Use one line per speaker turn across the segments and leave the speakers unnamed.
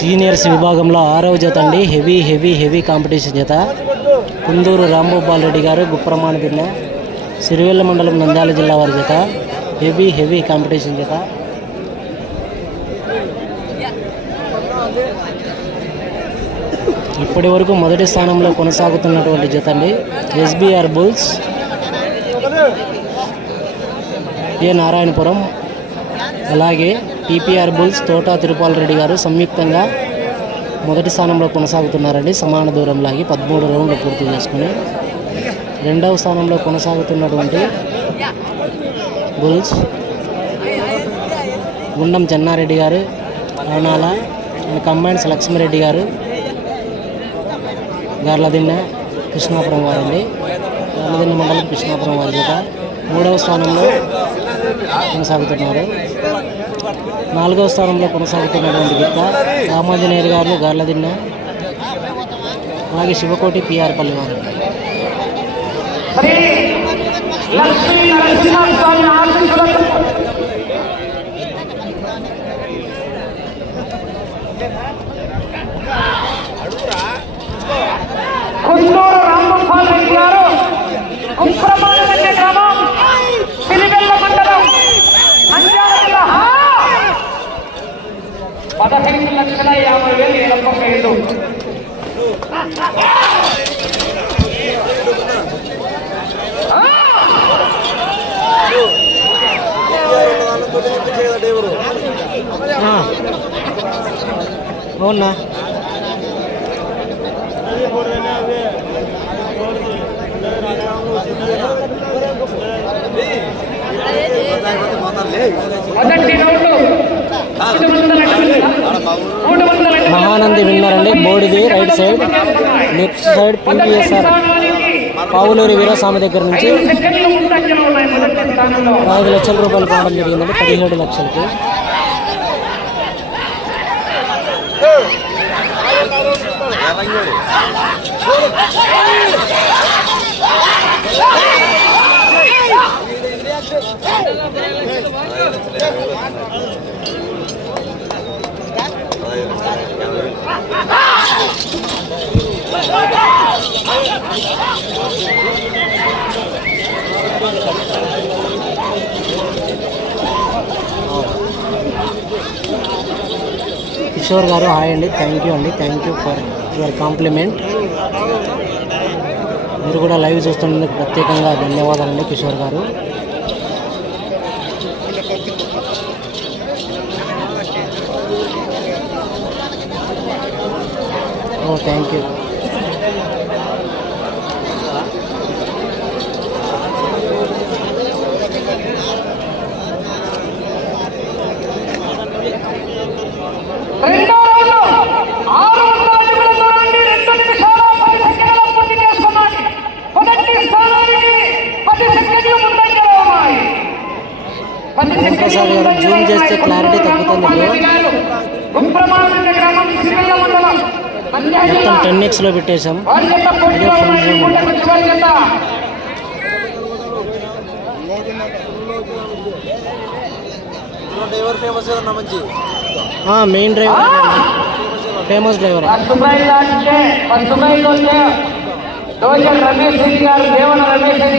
Seniors విభాగంలో ఆరవ జత అండి. హెవీ హెవీ హెవీ కాంపిటీషన్ జత. కుందూరు రాంభూపాల్ రెడ్డి గారు గుప్రమాణ దిన్న. సిరివెల్ల మండలం నంద్యాల జిల్లా వారి జత. హెవీ హెవీ కాంపిటీషన్ జత. ఇప్పటి వరకు మొదటి స్థానంలో కొనసాగుతున్నటువంటి జత అండి. SBR bulls. ఏ నారాయణపురం. అలాగే టీపీఆర్ బుల్స్ తోటా తిరుపాల్ రెడ్డి గారు సంయుక్తంగా మొదటి స్థానంలో కొనసాగుతున్నారండి. సమాన దూరం లాగి పదమూడు రౌండ్లు పూర్తి చేసుకుని రెండవ స్థానంలో కొనసాగుతున్నటువంటి బుల్స్ గుండం చెన్నారెడ్డి గారు అరుణాల అండ్ కంబైన్స్ లక్ష్మీరెడ్డి గారు గార్లదిన్న కృష్ణాపురం వారండి. గార్లదిన్నె మండలం కృష్ణాపురం వారి మూడవ స్థానంలో కొనసాగుతున్నారు. నాలుగవ స్థానంలో కొనసాగుతున్నటువంటి గిత్త రామాంజనేయులు గారు గార్లదిన్న. అలాగే శివకోటి పిఆర్ పల్లి వారు
శ్రీ రామగోపాల్ రెడ్డి గారు కుప్రమాణగడ్డ గ్రామం పిలివెల్ల మండలం నంద్యాల జిల్లా హా! పదహైదు లక్షల యాభై వేలు ఎనభై ఐదు
ఆ. అవునా?
మొదటి
మహానంది విన్నర్ అండి బోడిది right side left side PVSR Pavuluri Veeraswamy దగ్గర నుంచి
ఐదు
లక్షల రూపాయలు కొనడం జరిగిందండి పదిహేడు లక్షలకి. కిషోర్ గారు హాయ్ అండి. థ్యాంక్ యూ అండి. Thank you for your compliment మీరు కూడా లైవ్ చూస్తున్నందుకు ప్రత్యేకంగా ధన్యవాదాలండి కిషోర్ గారు. ఓ థ్యాంక్ యూ
రెండో రౌండ్ ఆరు వందల అడుగుల దూరాన్ని రెండు నిమిషాల పది సెకండ్ల పూర్తి చేసుకున్నాయి మొదటి స్థానానికి పది సెకండ్లు ముందంజలో ఉన్నాయి పది
ప్రసాద్ గారు జూమ్ చేస్తే క్లారిటీ తగ్గుతుంది మొత్తం. టెన్ ఎక్స్లో పెట్టేశాం.
యొక్క పోటీలో
డ్రైవర్ ఫేమస్ ఏదన్నా మంచి
మెయిన్ డ్రైవర్ ఫేమస్ డ్రైవర్
గారు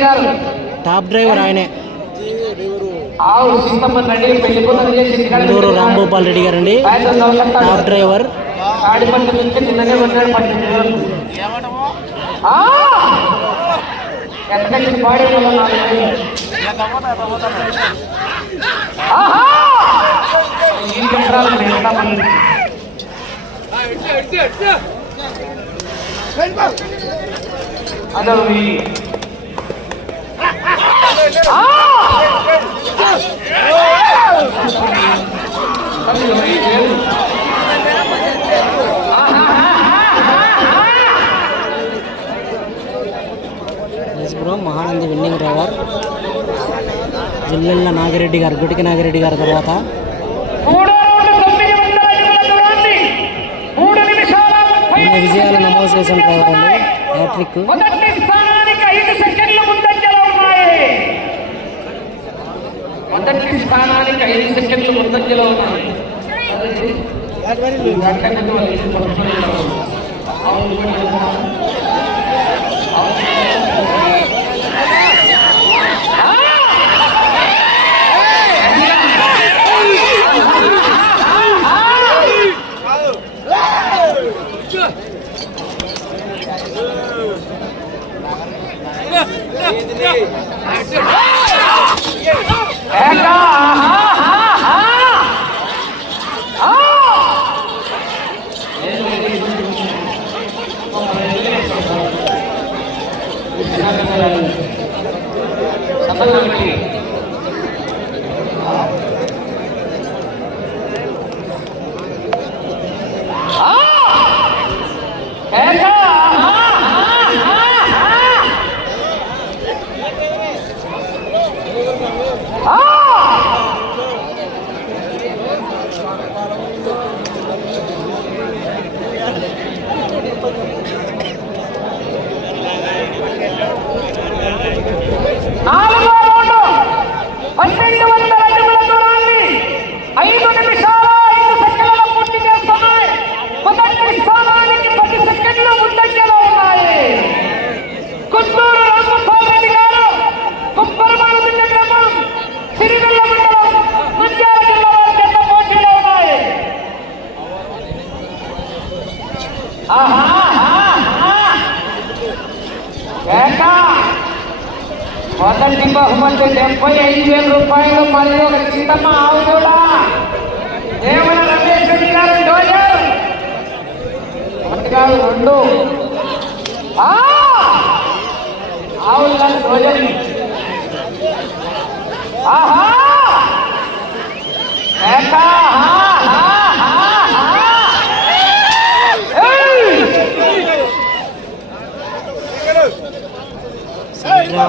గారు.
టాప్ డ్రైవర్ ఆయనే. కుందూరు రాంభూపాల్ రెడ్డి
సాయంత్రం దొరకస్తాడు.
టాప్ డ్రైవర్
నుంచి ఈ చక్రాలు ఎంత మంది? అదో
మహానంది విన్నింగ్ డ్రైవర్ జిల్లెళ్ళ నాగిరెడ్డి గారు గుటికి నాగిరెడ్డి గారి తర్వాత. విజయాలు నమోదు చేసిన వాళ్ళు హ్యాట్రిక్
మొదటి స్థానానికి ఐదు సెకండ్లు ముందంజలో ఉన్నాయి అవును É,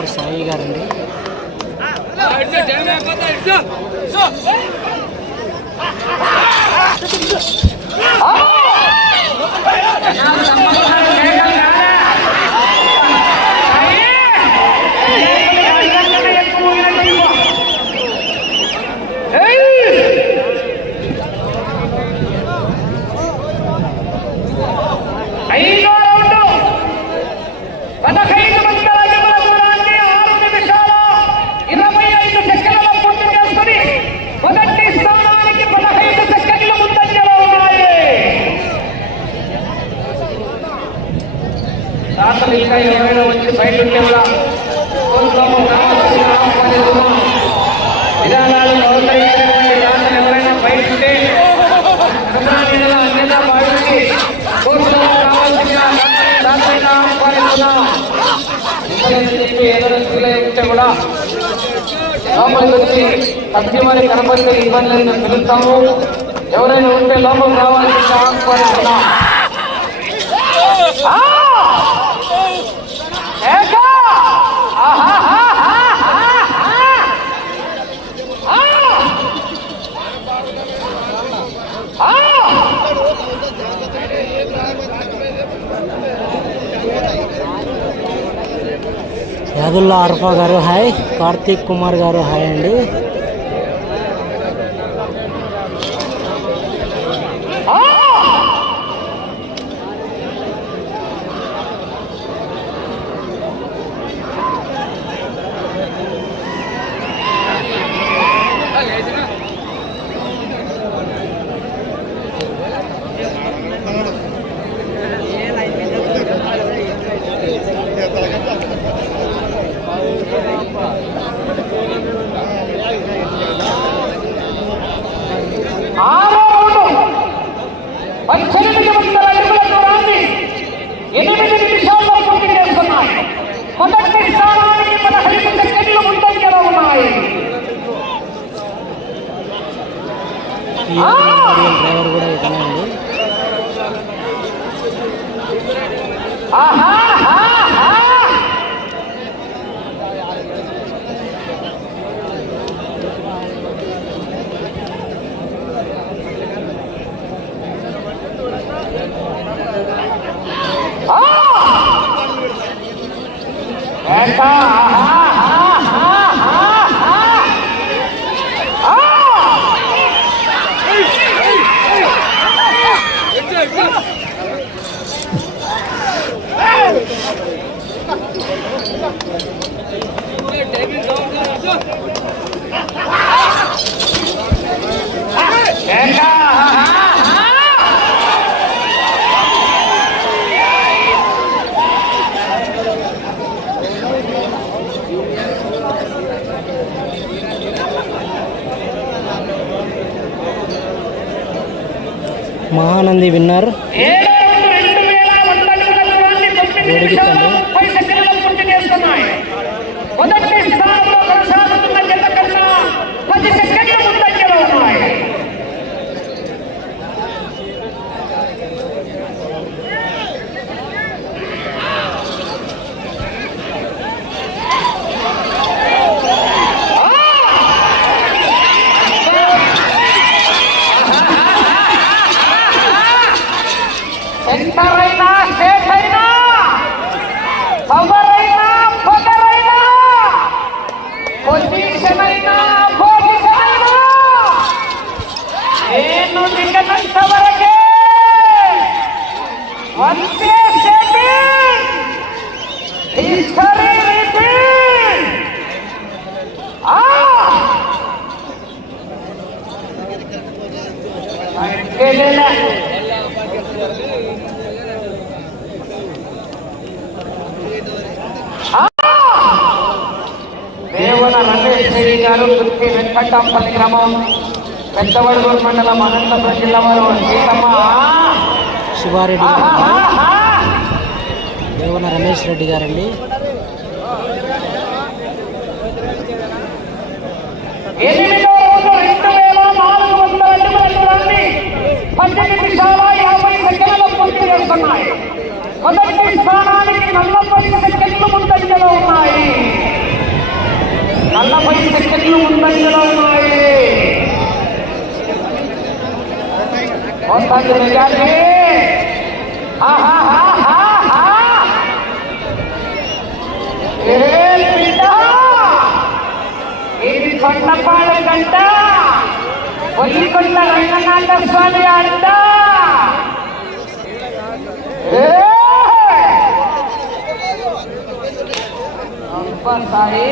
ఆర్ సాయి గారండి.
ఆ! దాతలు ఇంకా ఎవరైనా వచ్చి బయట ఉంటే కూడా విధానాలు అవతరించినటువంటి దాతలు ఎవరైనా బయట ఉంటే అన్యత భావించి కోర్టులకు కావాల్సిన దాతలను ఆహ్వానిస్తున్నాం కనపడితే ఇబ్బందులను పిలుస్తాము ఎవరైనా ఉంటే లోపలికి రావాల్సిన ఆహ్వానిస్తున్నాం
యాదుల్లా అర్ఫా గారు హాయ్ కార్తీక్ కుమార్ గారు హాయ్ అండి.
ఈ
డ్రైవర్ కూడా ఇతనే అండి Ah! విన్నర్
ఏడో రౌండ్ రెండు వేల వంద అడుగుల దూరాన్ని తొమ్మిది నిమిషాలు ముప్పై సెకండ్లు పూర్తి చేసుకున్నాయి మొదటి స్థానంలో కొనసాగుతున్న జత కన్నా పది సెకండ్ల ముందంజలో ఉన్నాయి సెంటర్ అయినా స్టేట్ అయినా పవర్ అయినా పవర్ అయినా పొజిషన్ అయినా పొజిషన్ అయినా నేను దిగనంత వరకే వందే సెకండ్ హిస్టరీ రిపీట్ ఆ కేలేలా దేవన రమేష్ రెడ్డి గారు తుర్తి వెంకటాంపల్లి గ్రామం పెద్దవడుగూరు మండలం అనంతపురం జిల్లా వారు.
శివారెడ్డి! దేవన రమేష్ రెడ్డి గారండి.
మొదటి స్థానానికి సెకండ్లు ముందంజలో ఉన్నాయి. నలభై సెకండ్లు ముందంజలో ఉన్నాయి. మొత్తానికి నిజానికి ఆహాహాహాహా! ఏ బిడ్డ ఇది కొండపాడ గంట కొల్లికొండ రంగనాథ స్వామి అంట సాయి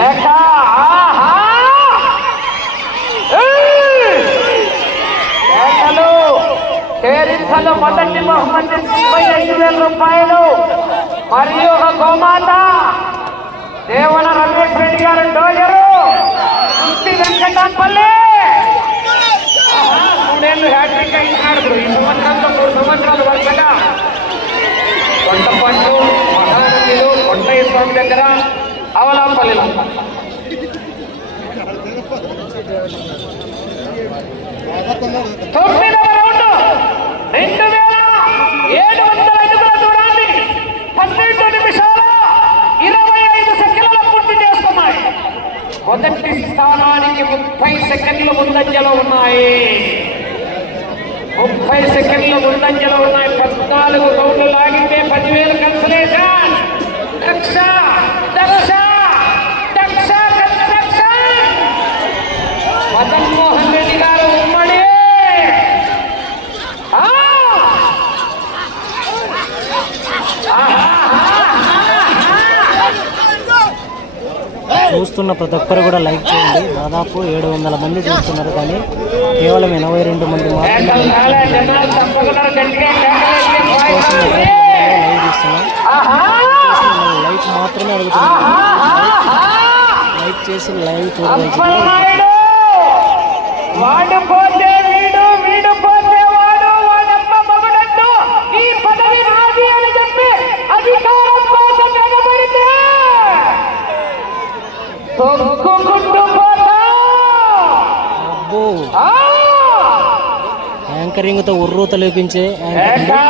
ఏకా ఆహా ఏకలు కేరింతలు మొదటి బహుమతి లక్షల రూపాయలు మరియు ఒక గోమాత దేవన రమేష్ రెడ్డి గారు డోజరు. సుత్తి వెంకటాపల్లి. మూడేళ్ళు హ్యాట్రిక్ ఇచ్చినాడు ఈ సంవత్సరంలో మూడు సంవత్సరాలు వరుసగా. కొండ పండు మహానదిలు కొండయ్య స్వామి దగ్గర అవలాపల్లిలో. తొమ్మిది రౌండ్ రెండు వేల ఏడు వందల అడుగుల దూరాన్ని పన్నెండు నిమిషాల ఇరవై ఐదు సెకండ్ల పూర్తి చేసుకున్నాయి మొదటి స్థానానికి ముప్పై సెకండ్ల ముందంజలో ఉన్నాయి. ముప్పై సెకండ్ల ముందంజలో ఉన్నాయి. పద్నాలుగు రౌండ్లు లాగితే పదివేలు కన్సలేషన్ లక్ష
చూస్తున్న ప్రతి ఒక్కరు కూడా లైక్ చేయండి. దాదాపు ఏడు వందల మంది చూస్తున్నారు కానీ కేవలం ఎనభై రెండు మంది మాత్రమే లైక్
కాలే,
లైక్ మాత్రమే అడుగుతున్నాం లైక్ చేసి లైవ్ చూడవలసింది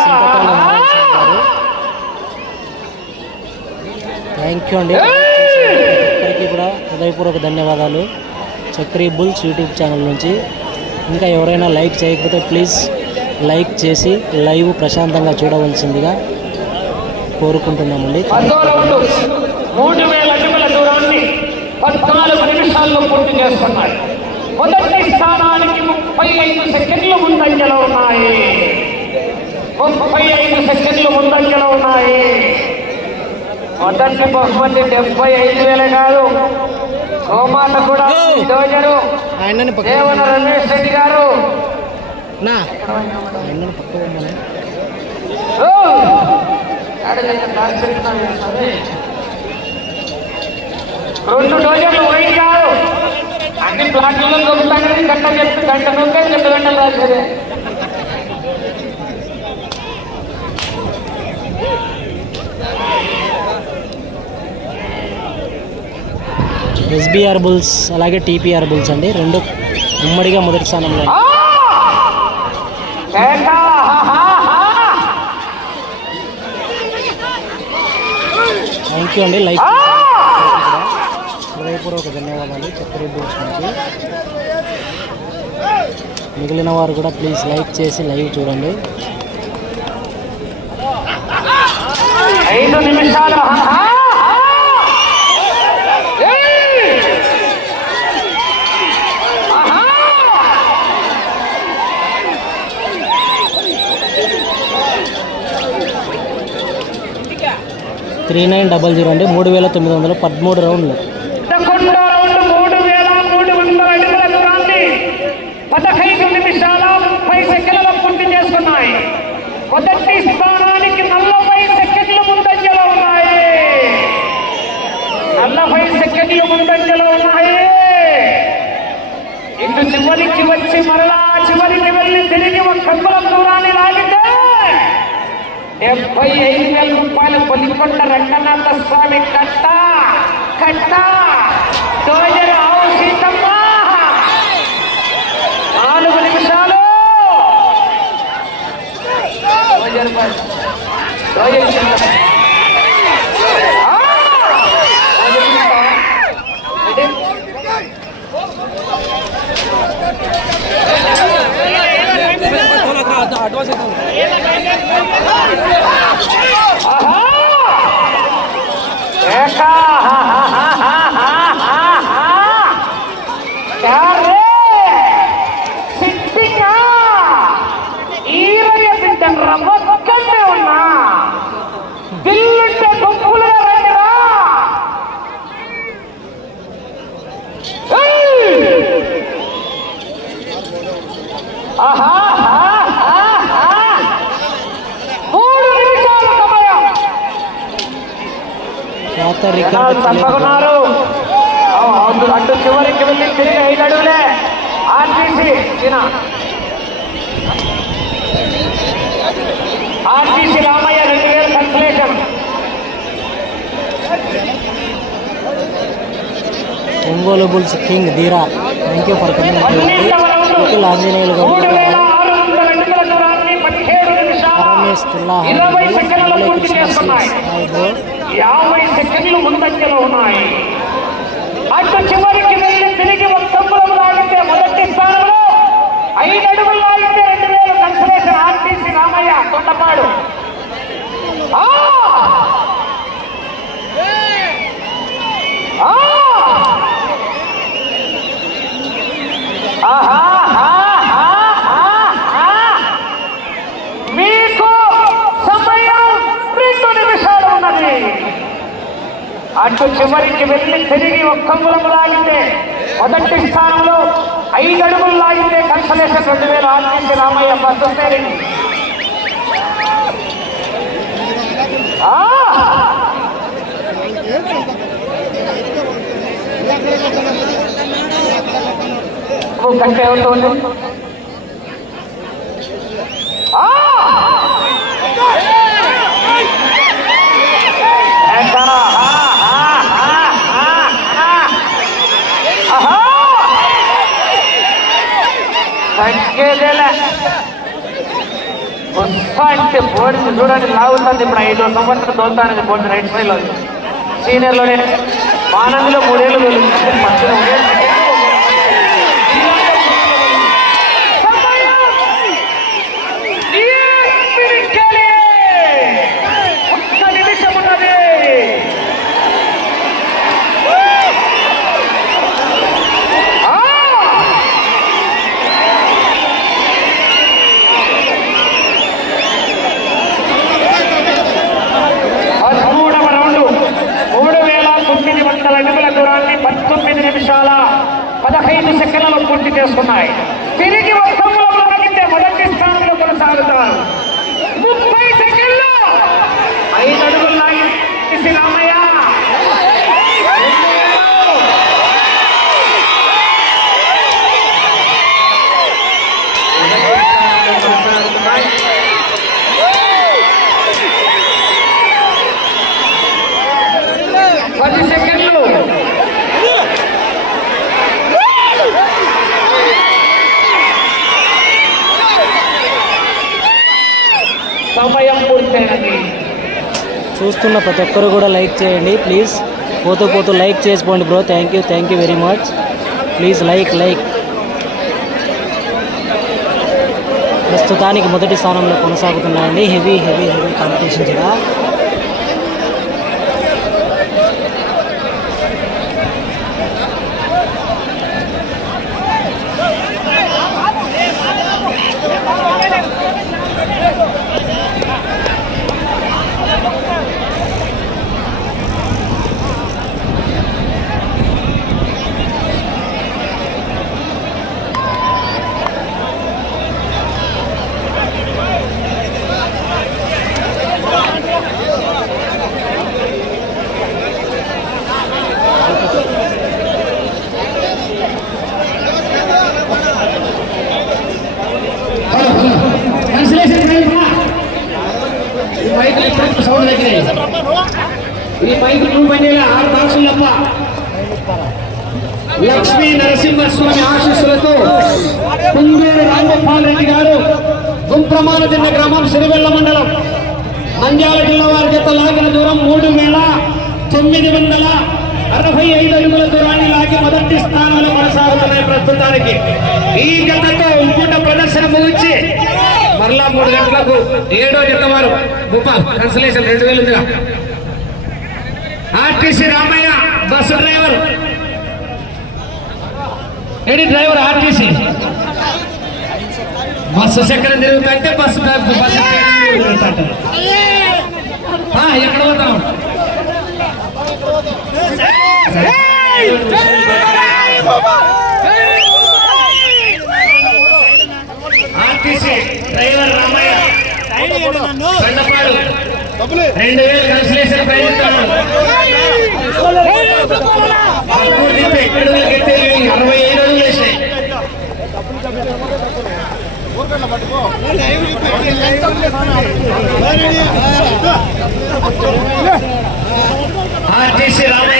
చింతకాయల నారాయణ గారు. థ్యాంక్ యూ అండి. అందరికీ కూడా హృదయపూర్వక ధన్యవాదాలు. చక్రీ బుల్స్ యూట్యూబ్ ఛానల్ నుంచి. ఇంకా ఎవరైనా లైక్ చేయకపోతే ప్లీజ్ లైక్ చేసి లైవ్ ప్రశాంతంగా చూడవలసిందిగా కోరుకుంటున్నామండి
పదో రౌండ్ మూడు వేల అడుగుల దూరాన్ని పద్నాలుగు నిమిషాల్లో పూర్తి చేసుకున్నాయి మొదటి స్థానానికి ముప్పై ఐదు సెకండ్లు ముందంజలో ఉన్నాయి. ముప్పై ఐదు సెకండ్లు ముందంజలో ఉన్నాయి. మొదటి బహుమతి డెబ్బై ఐదు వేలు కాదు గోమాత కూడా డోజరు దేవన రమేష్ రెడ్డి గారు.
పక్క
రెండు డోజర్లు కాదు. అన్ని ప్లాట్లలో గంట చెప్తే గంట నొక్కే రెండు గంటలు రాసేదే
ఎస్బీఆర్ బుల్స్ అలాగే టీపీఆర్ బుల్స్ అండి. రెండు ఉమ్మడిగా మొదటి స్థానంలో! థ్యాంక్ యూ అండి. లైక్! హృదయపూర్వక ధన్యవాదాలు. చక్కరి బుల్స్ నుంచి మిగిలిన వారు కూడా ప్లీజ్ లైక్ చేసి లైవ్ చూడండి.
ఐదు నిమిషాలు!
త్రీ నైన్ డబల్ జీరో అండి. మూడు వేల తొమ్మిది వందల పదమూడు రౌండ్లు
పదకొండో రౌండ్ మూడు వేల మూడు వందల అడుగుల దూరాన్ని పదహైదు నిమిషాల ముప్పై సెకండ్ల పూర్తి చేసుకున్నాయి మొదటి స్థానానికి నలభై సెకండ్లు ముందంజలో ఉన్నాయి. నలభై సెకండ్లు ముందంజలో ఉన్నాయి. ఇటు చివరికి వచ్చి మరలా చివరికి వెళ్ళి తిరిగి ఒక కప్పుల దూరాన్ని లాగితే డెబ్బై ఐదు వేల రూపాయలు పొలికొండ రంగనాథ స్వామి కట్ట. కట్ట. దోజరు ఆవు సీతమ్మ నాలుగు నిమిషాలు దోజరు బస్. దోజరు సీతమ్మ. ఆ! దోజరు
రికార్డు
తప్పకున్నారు అటు చివరికి వెళ్ళి తిరిగి ఐదు అడుగులే. ఆర్టీసీ. ఆర్టీసీ రామయ్య రెండు వేల consolation.
Ongole bulls king Dheera. Thank you for coming Anjaneyulu Ramesh Tulla
యాభై సెకండ్లు ముందంజలో ఉన్నాయి. అటు చివరికి వెళ్ళి తిరిగి మొత్తంలో లాగితే మొదటి స్థానంలో ఐదు అడుగులు లాగితే రెండు వేల కన్సలేషన్ ఆర్టీసీ రామయ్య తొండపాడు ఆహా! ఆహా! మీకు సమయం రెండు నిమిషాలు ఉన్నది అటు చివరికి వెళ్ళి తిరిగి ఒక్క అంగుళం లాగితే మొదటి స్థానంలో ఐదు అడుగులు లాగితే కన్సలేషన్ రెండు వేల ఆర్టీసీ రామయ్య బస్సు స్టేరింగ్ ఆ! నువ్వు కంటే ఉంటుంది ఆ! ఎక్కడ? ఆ, ఆ, ఆ, ఆ, ఆ. ఆహా! తగ్గేదేలే. పుష్ప అంటే బోర్డు చూడండి లాగుతుంది. ఇప్పుడు ఐదో సంవత్సరం తోలుతానది బోర్డు రైట్ సైడ్లో సీనియర్లోనే మానందిలో మూడేళ్ళు వెలుగుతుంది మధ్యలో ఉండేది. సమయం! ఈ పిరికెలి! ఒక్క నిమిషం ఉన్నది ఆ! పదమూడవ రౌండ్ మూడు వేల తొమ్మిది వందల అడుగుల దూరాన్ని పంతొమ్మిది నిమిషాల పదహైదు సెకండ్లలో పూర్తి చేసుకున్నాయి తిరిగి ఒక్క లాగితే మొదటి కొనసాగుతారు ముప్పై సెకండ్లు ఐదు అడుగులు లాగేసి రామయ్య పది సెకండ్లు సమయం పూర్తయినది
చూస్తున్న ప్రతి ఒక్కరు కూడా లైక్ చేయండి. ప్లీజ్ పోతూ పోతూ లైక్ చేసుకోండి bro. Thank you thank you very much please like like ప్రస్తుతానికి మొదటి స్థానంలో కొనసాగుతున్నాయండి. హెవీ హెవీ హెవీ కాంపిటీషన్ కూడా
ట్రాన్స్లేషన్ డ్రైవరా ఈ మైకులు ఎప్పుడు సౌండ్ దగ్గరే ఈ మైకులు నువ్వు పనిచేయాలి ఆరు బాక్సులు తప్ప లక్ష్మీ నరసింహస్వామి ఆశీస్సులతో కుందూరు రాంగోపాల్ రెడ్డి గారు గుంప్రమాణ దిన్న గ్రామం సిరివెల్ల మండలం నంద్యాల జిల్లా వారి జత లాగిన దూరం మూడు వేల తొమ్మిది వందల అరవై ఐదు అడుగుల దూరాన్ని లాగి మొదటి స్థానంలో కొనసాగుతున్నాయి ప్రస్తుతానికి ఈ జతతో ఇంకోట ప్రదర్శన ముగించి మరలా మూడు గంటలకు ఏడో జత వారు. ముప్ప కన్సలేషన్ రెండు వేలు ఉందిగా. RTC Ramaiah bus driver. AD driver RTC? Bus చక్రం తిరుగుతుంటే బస్సు బస్సు ఎక్కడ పోతాం? ఆర్టీసీ. డ్రైవర్ రామయ్య. రెండు వేలు కన్సలేషన్ గట్టి అరవై ఐదు అడుగులు వేసినాయి ఆర్టీసీ రామయ్య.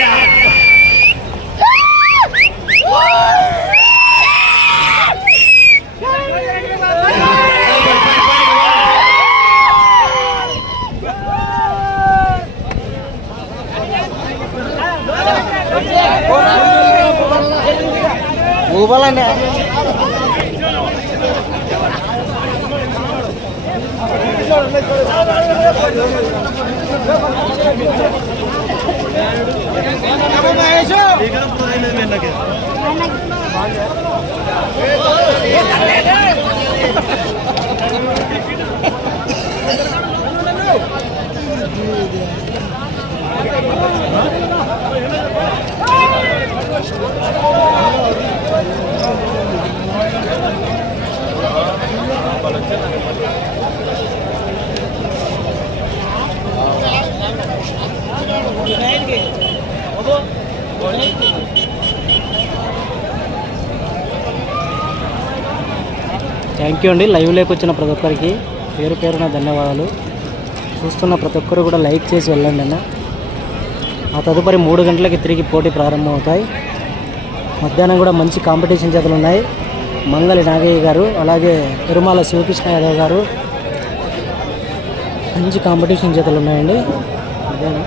థ్యాంక్ యూ అండి లైవ్లోకి వచ్చిన ప్రతి ఒక్కరికి పేరు పేరున ధన్యవాదాలు. చూస్తున్న ప్రతి ఒక్కరు కూడా లైక్ చేసి వెళ్ళండి అన్న. ఆ తదుపరి మూడు గంటలకి తిరిగి పోటీ ప్రారంభమవుతాయి. మధ్యాహ్నం కూడా మంచి కాంపిటీషన్ జతలు ఉన్నాయి. మంగళి నాగయ్య గారు అలాగే తిరుమల శివకృష్ణ యాదవ్ గారు. మంచి కాంపిటీషన్ జతలు ఉన్నాయండి. మధ్యాహ్నం